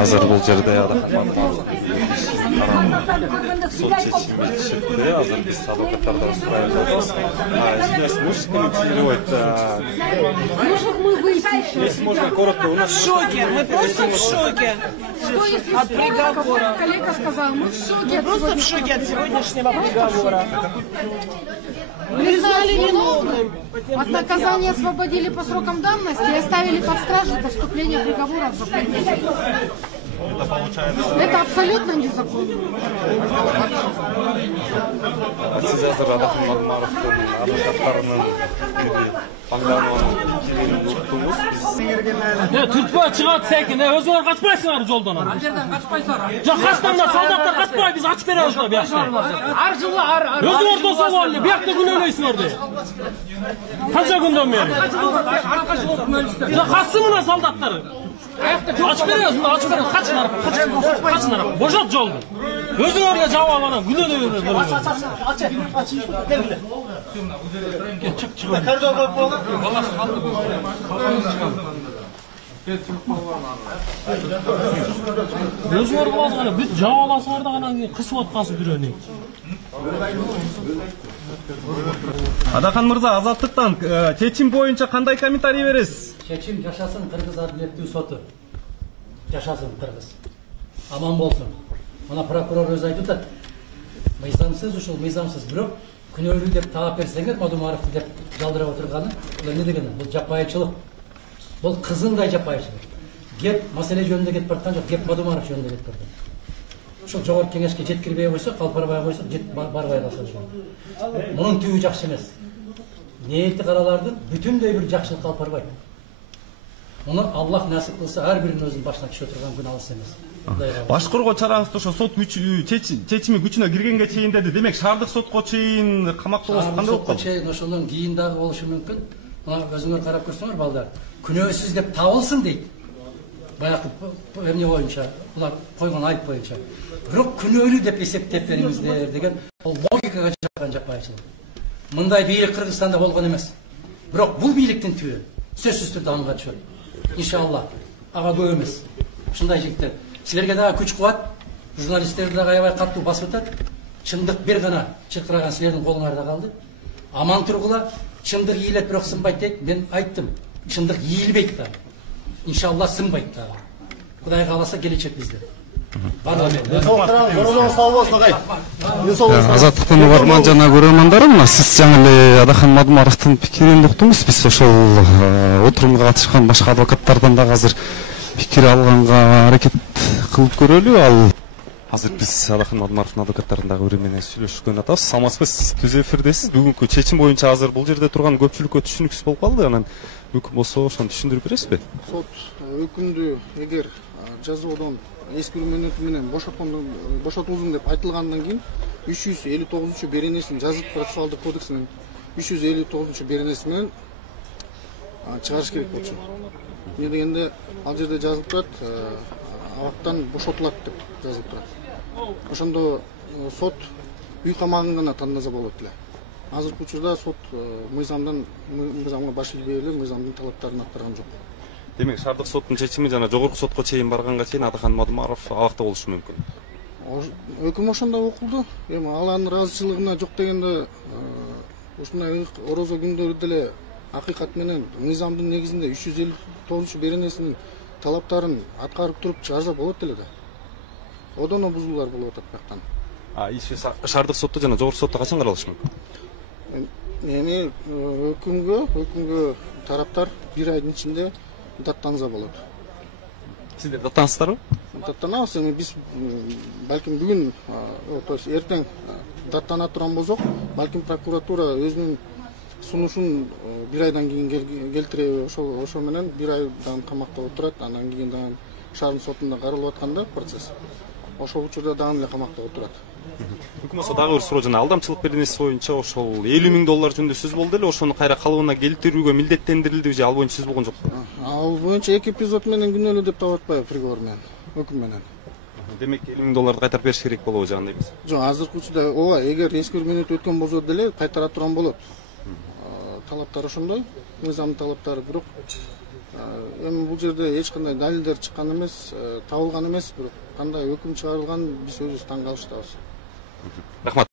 Азыр бул жерде сот чечими чыкты. Азыр биз адвокаттардан сурайбыз. Можете комментировать? Мы выйти. Если можно коротко, у нас в шоке. Мы просто в шоке от приговора. Коллега сказал, мы в шоке. Просто в шоке от сегодняшнего приговора. Признали виновным. От наказания освободили по срокам давности и оставили под стражей до вступления приговора в законность. Это абсолютно незаконно. Siz hazır Adaхан Мадумаровдун адвокаттарынын таңдауын уктуңуз. Түртпө чыгат секин, өзүңөр качпайсыңар жолдон. Ар жерден качпайсыңар. Жок, качтанда солдаттар качпай, биз ачып беребиз да бияшта. Ар жылы өзүңөр досуң болду, биякта күнөөлөйсүңөр де. Канча күндөн бери? Жок, качсы мына солдаттар. Açıp veriyorsun da açıp veriyorsun. Kaçın araba. Boşalt yoldu. Özün oraya cevap alalım. Güne de öyle. Aç. Gel. Çık. Vallahi kaldı bu. Özün oraya alsana. Bir cevap alasınlar da kanan kısım atması bir örnek. Adaхан мырза, азаттыктан чечим боюнча кандай комментарий бересиз? Чечим жашасын Кыргыз адилеттүү соту. Жашасын Кыргыз. Аман болсун. Мына прокурор өзү айтып атат. Мыйзамсыз ушул мыйзамсыз, бирок күнөөлүү деп таап берсеңер, Мадумаровду деп жалдырап отурганы, бул эмне дегени? Бул жапайычылык. Бул кызындай жапайычылык. Кеп маселе жөнүндө кетип бараткан жок, кеп Мадумаров жөнүндө кетип бараткан. Ушул жогорку кеңешке жеткирбей койсо, калпарбай койсо, барбай калса. Мунун түбү жакшы эмес. Ниети каралардын бүтүндөй бир жакшылык алып барбайт. Муну Аллах насип кылса, ар биринин өзүнүн башына түшө турган күн алыс эмес. Башкаруу чараңызда ошо сот чечими күчүнө киргенге чейин деди. Демек шаардык сотко чейин камакта болуп кандай болуп калды? Чейин ошондон кийин дагы болушу мүмкүн. Мына өзүңөр карап көрсөңөр балдар, күнөөсүз деп табылсын дейт. Баягы эмне боюнча, булар койгон айып боюнча. Бирок күнөөлүү деп эсептеп бериңиздер деген логикага жакпайчылык. Мындай бийлик Кыргызстанда болгон эмес. Бирок бул бийликтин түбү сөзсүз түрдө анга түшөт. Иншалла, ага көп эмес. Ушундай жигиттер. Силерге дагы күч кубат, журналисттерди дагы аябай катуу басып атат. Чындык бир гана чыркыраган силердин колуңарда калды. Аман тургула, чындык ийилет, бирок сынбайт дейт. Мен айттым, чындык ийилбейт да. İnşallah sınbayt da. Kuday kalasa gelecek bizde. Азаттыктын угарман жана көрөрмандарым, сиз жаңы эле Adaхан Мадумаровдун пикирин уктуңуз. Биз ошол отурумга катышкан башка адвокаттардан дагы азыр пикир алганга аракет кылып көрөлү. Азыр биз Adaхан Мадумаровдун адвокаттарын дагы бири менен сүйлөшкөн атабыз. Саламатсызбы, сиз түз эфирдесиз. Бүгүнкү чечим боюнча азыр бул жерде турган көпчүлүккө түшүнүксүз болуп калды. Анан өкүм болсо ошону түшүндүрүп бересизби? Сот өкүмдү эгер жазуудон эскирүүнү менен бошотулдун деп айтылгандан кийин 359-беренесин жазык процессуалдык кодексинин 359-беренеси менен чыгарыш керек болчу. Эмне дегенде ал жерде жазылып турат, абактан бошотулат деп жазылып турат. Ошондо сот үй камагын гана тандаса болот эле. Азыркы учурда сот мыйзамга баш ийбей эле мыйзамдын талаптарын аткарган жок. Демек шаардык соттун чечими жана жогорку сотко чейин барганга чейин Adaхан Мадумаров абакта болушу мүмкүн. Өкүм ошондой окулду. Эми алардын ыраазычылыгына жок дегенде ушундай орозо күндөрү деле акыйкат менен мыйзамдын негизинде 359-беренесинин талаптарын аткарып туруп чыгарса болот эле да. Одоно бузуулар болуп атат бияктан. Иши шаардык сотто жана жогорку сотто качан каралышы мүмкүн? Эми өкүмгө тараптар 1 айдын ичинде даттанса болот. Сиздер даттансыздарбы? Даттанабыз. Эми биз балким бүгүн, то есть эртең даттана турган болсок, балким прокуратура өзүнүн сунушун 1 айдан кийин келтире, ошо менен 1 айдан камакта отурат. Андан кийин дагы шаардык сотунда каралып атканда процесс. Ошол учурда дагы эле камакта отурат. Өкүм болсо дагы бир суроо, жана алдамчылык беренеси боюнча ошол 50 000 доллар жөнүндө сөз болду эле, ошону кайра калыбына келтирүүгө милдеттендирилди же ал боюнча сөз болгон жокпу? Ал боюнча 2 эпизод менен күнөөлүү деп таап атпайбы приговор менен, өкүм менен. Демек 50 000 долларды кайтарып бериш керек болобу же кандай эмес? Жок, азыркы учурда ооба, эгер эскертүү мөөнөтү өткөн болсо деле кайтара турган болот. Талаптар ошондой, мыйзамдын талаптары, бирок Эми бул жерде эч кандай далилдер чыккан эмес, табылган эмес, бирок кандай өкүм чыгарылган биз өзүбүз таң калыштабыз. Рахмат.